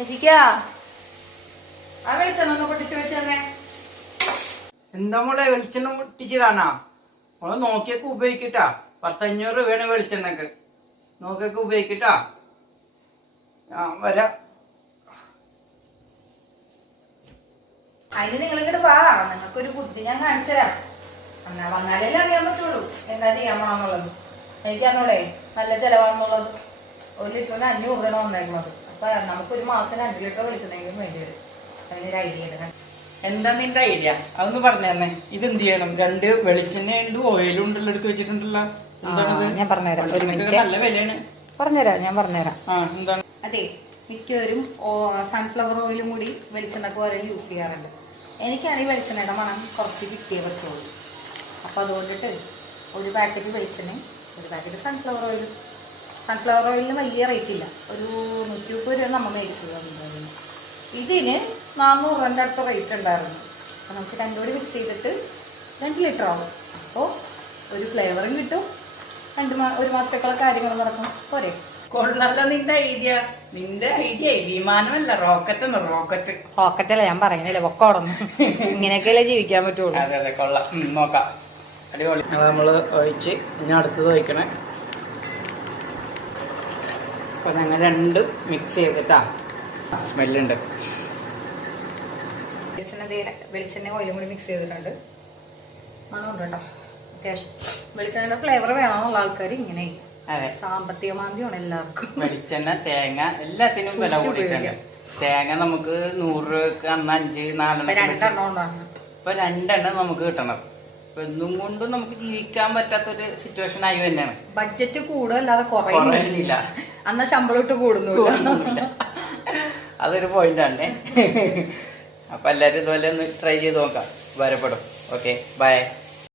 രചിക്കാ ആ വെളിച്ചെണ്ണ ഒന്ന് പൊട്ടിച്ചു വെച്ചേ എന്താ മോളെ വെളിച്ചെണ്ണ പൊട്ടിച്ചതാണാ? മോളെ നോക്കിയൊക്കെ ഉപയോഗിക്കട്ടാ. പത്തഞ്ഞൂറ് രൂപയാണ് വെളിച്ചെണ്ണക്ക്. നോക്കിയൊക്കെ ഉപയോഗിക്കട്ടാ. ആ വരാം. അതിന് നിങ്ങൾ ഇങ്ങോട്ട് വാ. നിങ്ങൾക്കൊരു ബുദ്ധി ഞാൻ കാണിച്ചു തരാം എന്നാ വന്നാലല്ലേ അറിയാൻ പറ്റുള്ളൂ. എന്താ ചെയ്യാൻ പോണെന്നുള്ളത് എനിക്ക് അറിഞ്ഞൂടെ നല്ല ചെലവാന്നുള്ളത്. ഒരു ലിറ്ററിന് അഞ്ഞൂറ് രൂപ വന്നേക്കുന്നത് അപ്പൊ നമുക്കൊരു മാസം രണ്ട് ലിറ്റർ വെളിച്ചെണ്ണെങ്കിലും വേണ്ടി വരും. അതിനൊരു ഐഡിയ ഉണ്ട്. എന്താ നിന്റെ ഐഡിയ അതൊന്ന് പറഞ്ഞു തന്നെ. ഇത് എന്ത് ചെയ്യണം? രണ്ട് വെളിച്ചെണ്ണ ഉണ്ട് ഓയിലും ഉണ്ടല്ലോ എടുത്ത് വെച്ചിട്ടുണ്ടല്ലോ. എന്താണിത് ഞാൻ പറഞ്ഞുതരാം. ഒരു മിനിറ്റ്. നല്ല വിലയാണ്. പറഞ്ഞുതരാം ഞാൻ പറഞ്ഞുതരാം. ആ എന്താണ്? അതെ മിക്കവരും സൺഫ്ലവർ ഓയിലും കൂടി വെളിച്ചെണ്ണ വരെ യൂസ് ചെയ്യാറുണ്ട്. എനിക്കാണെങ്കിൽ വെളിച്ചെണ്ണയുടെ മണം കുറച്ച് കിട്ടിയേ പറ്റുള്ളൂ. അപ്പോൾ അതുകൊണ്ടിട്ട് ഒരു പാക്കറ്റ് വെളിച്ചെണ്ണ ഒരു പാക്കറ്റ് സൺഫ്ലവർ ഓയിലും സൺഫ്ലവർ ഓയിലിന് വലിയ റേറ്റ് ഇല്ല. ഒരു നൂറ്റി മുപ്പത് രൂപ നമ്മൾ മേടിച്ചത് ഉണ്ടായിരുന്നു ഇതിന് നാനൂറ് രൂപന്റെ അടുത്ത റേറ്റ് ഉണ്ടായിരുന്നു. അപ്പോൾ നമുക്ക് രണ്ടുകൂടി മിക്സ് ചെയ്തിട്ട് രണ്ട് ലിറ്റർ ആവും. അപ്പോൾ ഒരു ഫ്ലേവറും കിട്ടും. രണ്ട് മാ ഒരു മാസത്തേക്കുള്ള കാര്യങ്ങൾ നടക്കും. പോരെ. കൊള്ളല്ല നിന്റെ ഐഡിയ നിന്റെ ഐഡിയ വിമാനമല്ല റോക്കറ്റ് ആണ് റോക്കറ്റ് റോക്കറ്റല്ല ഞാൻ പറയുന്നില്ല. പൊക്കോടന്നു ഇങ്ങനെയൊക്കെയല്ലേ ജീവിക്കാൻ പറ്റുള്ളൂ. അതെ അതെ കൊള്ളാം. നോക്കാം. അടിപൊളി. നമ്മൾ നമ്മൾ ഒഴിച്ച് ഇനി അടുത്തത് ഒഴിക്കണേ. അപ്പൊ ഞങ്ങൾ രണ്ടും മിക്സ് ചെയ്തിട്ടാ. സ്മെല്ലുണ്ട്. വെളിച്ചെണ്ണ തീരെ വെളിച്ചെണ്ണ ഓയിലും കൂടി മിക്സ് ചെയ്തിട്ടുണ്ട്. മണമുണ്ട് കേട്ടോ. അത്യാവശ്യം വെളിച്ചെണ്ണ ഫ്ലേവർ വേണമെന്നുള്ള ആൾക്കാർ ഇങ്ങനെ. അതെ. സാമ്പത്തിക മാന്ദ്യമാണ് എല്ലാവർക്കും. വെളിച്ചെണ്ണ തേങ്ങ എല്ലാത്തിനും വില കൂടിയിട്ടുണ്ട്. തേങ്ങ നമുക്ക് നൂറ് രൂപക്ക് അന്ന് അഞ്ച് നാലെണ്ണം ഇപ്പൊ രണ്ടെണ്ണം നമുക്ക് കിട്ടണം. ഒന്നും കൊണ്ടും നമുക്ക് ജീവിക്കാൻ പറ്റാത്തൊരു സിറ്റുവേഷൻ ആയി തന്നെയാണ് ബഡ്ജറ്റ് കൂടുകയല്ലാതെ കുറയുന്നില്ല. അന്നാ അന്ന ശമ്പളം ഇട്ട് കൂടുന്നില്ല അതൊരു പോയിന്റ് ആണ്. അപ്പൊ എല്ലാരും ഇതുപോലെ ഒന്ന് ട്രൈ ചെയ്ത് നോക്കാം. വരപ്പെടും ഓക്കെ ബൈ